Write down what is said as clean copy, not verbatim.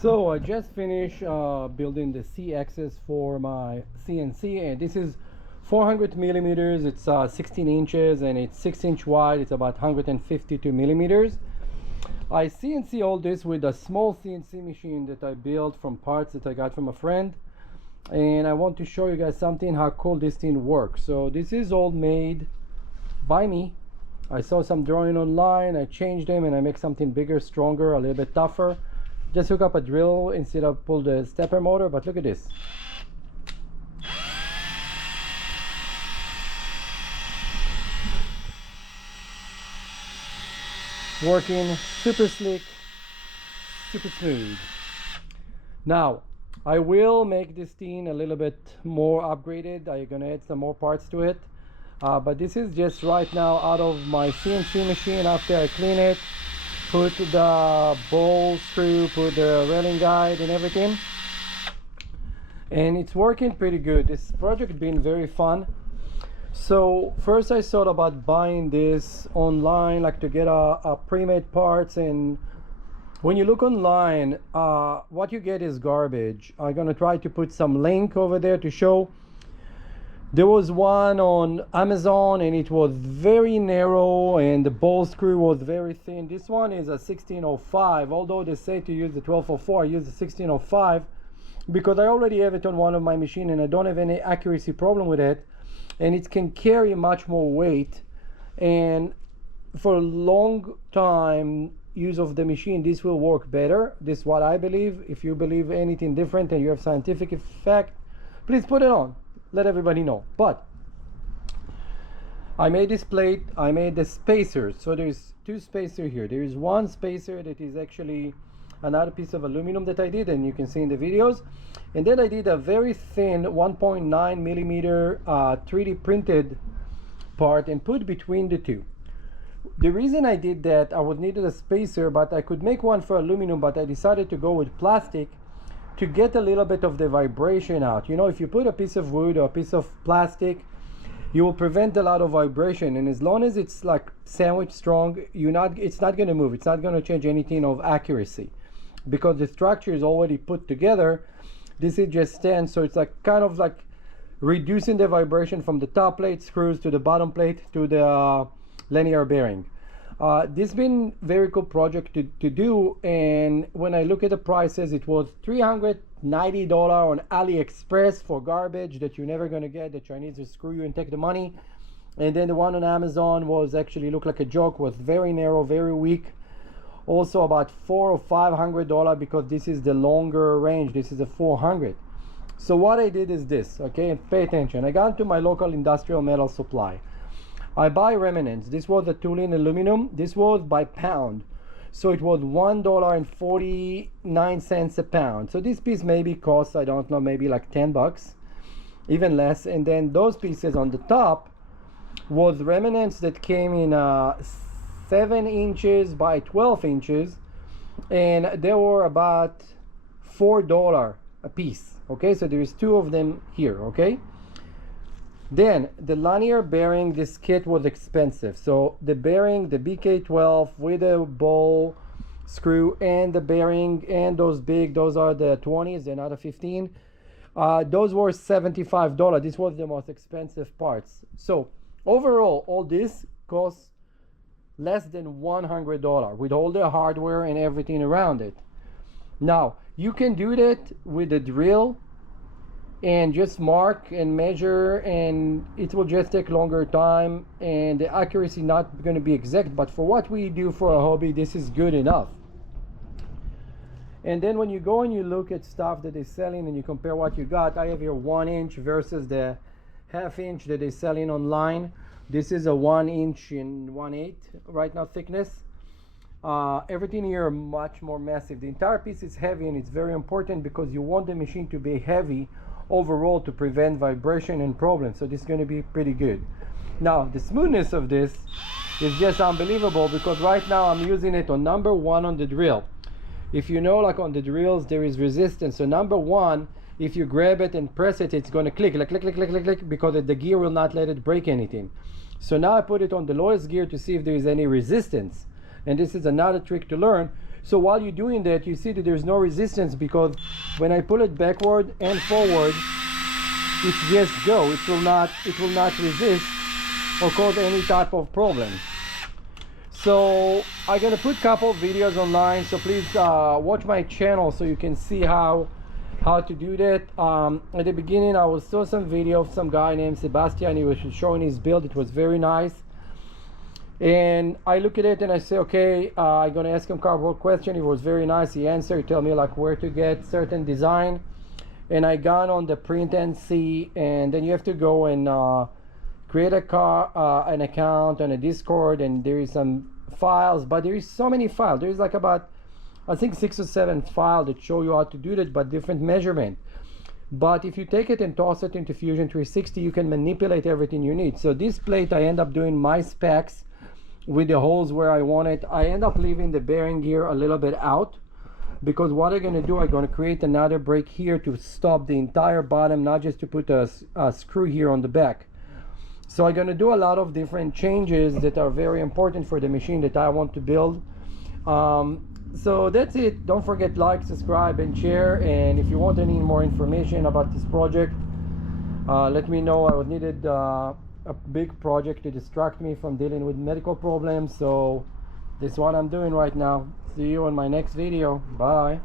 So I just finished building the C axis for my CNC, and this is 400 millimeters. It's 16 inches and it's 6-inch wide. It's about 152 millimeters. I CNC all this with a small CNC machine that I built from parts that I got from a friend, and I want to show you guys something how cool this thing works. So this is all made by me. I saw some drawing online, I changed them and I make something bigger, stronger, a little bit tougher. Just hook up a drill instead of pull the stepper motor, but look at this. Working super slick, super smooth. Now, I will make this thing a little bit more upgraded. I'm gonna add some more parts to it. But this is just right now out of my CNC machine after I clean it. Put the ball screw, put the railing guide and everything, and it's working pretty good. This project been very fun. So first I thought about buying this online, like to get a pre-made parts, and when you look online, what you get is garbage. I'm gonna try to put some link over there to show. There was one on Amazon and it was very narrow and the ball screw was very thin. This one is a 1605, although they say to use the 1204. I use the 1605 because I already have it on one of my machines and I don't have any accuracy problem with it, and it can carry much more weight, and for a long time use of the machine this will work better. This is what I believe. If you believe anything different and you have scientific effect, please put it on, let everybody know. But I made this plate, I made the spacers. So there's two spacers here. There is one spacer that is actually another piece of aluminum that I did, and you can see in the videos. And then I did a very thin 1.9 millimeter 3D printed part and put between the two. The reason I did that, I would needed a spacer, but I could make one for aluminum, but I decided to go with plastic to get a little bit of the vibration out. You know, if you put a piece of wood or a piece of plastic, you will prevent a lot of vibration, and as long as it's like sandwich strong, it's not going to move. It's not going to change anything of accuracy because the structure is already put together. This is just stands, so it's like kind of like reducing the vibration from the top plate screws to the bottom plate to the linear bearing. This has been very cool project to do, and when I look at the prices, it was $390 on AliExpress for garbage that you're never going to get. The Chinese will screw you and take the money. And then the one on Amazon was actually looked like a joke, was very narrow, very weak. Also about $400 or $500 because this is the longer range. This is a 400. So what I did is this, okay, and pay attention. I got to my local industrial metal supply. I buy remnants. This was a tooling aluminum. This was by pound, so it was $1.49 a pound. So this piece maybe costs, I don't know, maybe like 10 bucks, even less. And then those pieces on the top was remnants that came in 7 inches by 12 inches, and they were about $4 a piece. Okay, so there is two of them here. Okay. Then the linear bearing, this kit was expensive. So the bearing, the BK12 with a ball screw and the bearing and those big, those are the 20s, they're not a 15. Those were $75. This was the most expensive parts. So overall, all this costs less than $100 with all the hardware and everything around it. Now, you can do that with a drill and just mark and measure, and it will just take longer time and the accuracy not going to be exact, but for what we do for a hobby, this is good enough. And then when you go and you look at stuff that they're selling and you compare what you got, I have here 1 inch versus the ½ inch that they're selling online. This is a 1 inch and 1/8 right now thickness. Everything here much more massive. The entire piece is heavy, and it's very important because you want the machine to be heavy overall to prevent vibration and problems. So this is going to be pretty good. Now the smoothness of this is just unbelievable because right now I'm using it on number 1 on the drill. If you know, like on the drills there is resistance, so number 1, if you grab it and press it, it's going to click, like click click click click click, because the gear will not let it break anything. So now I put it on the lowest gear to see if there is any resistance, and this is another trick to learn. So while you're doing that, you see that there's no resistance, because when I pull it backward and forward, it just go. It will not resist or cause any type of problem. So I'm gonna put a couple of videos online, so please watch my channel so you can see how to do that. At the beginning I saw some video of some guy named Sebastian. He was showing his build. It was very nice, and I look at it and I say, okay, I'm gonna ask him a couple of questions. It was very nice. He answered. He told me like where to get certain design, and I got on the print and see, and then you have to go and create an account on a Discord, and there is some files, but there is so many files. There is like about, I think 6 or 7 files that show you how to do that, but different measurement. But if you take it and toss it into Fusion 360, you can manipulate everything you need. So this plate, I end up doing my specs with the holes where I want it. I end up leaving the bearing gear a little bit out, because what I'm going to do, I'm going to create another break here to stop the entire bottom, not just to put a screw here on the back. So I'm going to do a lot of different changes that are very important for the machine that I want to build. So that's it. Don't forget, like, subscribe, and share. And if you want any more information about this project, let me know. I needed a big project to distract me from dealing with medical problems. So this is what I'm doing right now. See you in my next video. Bye.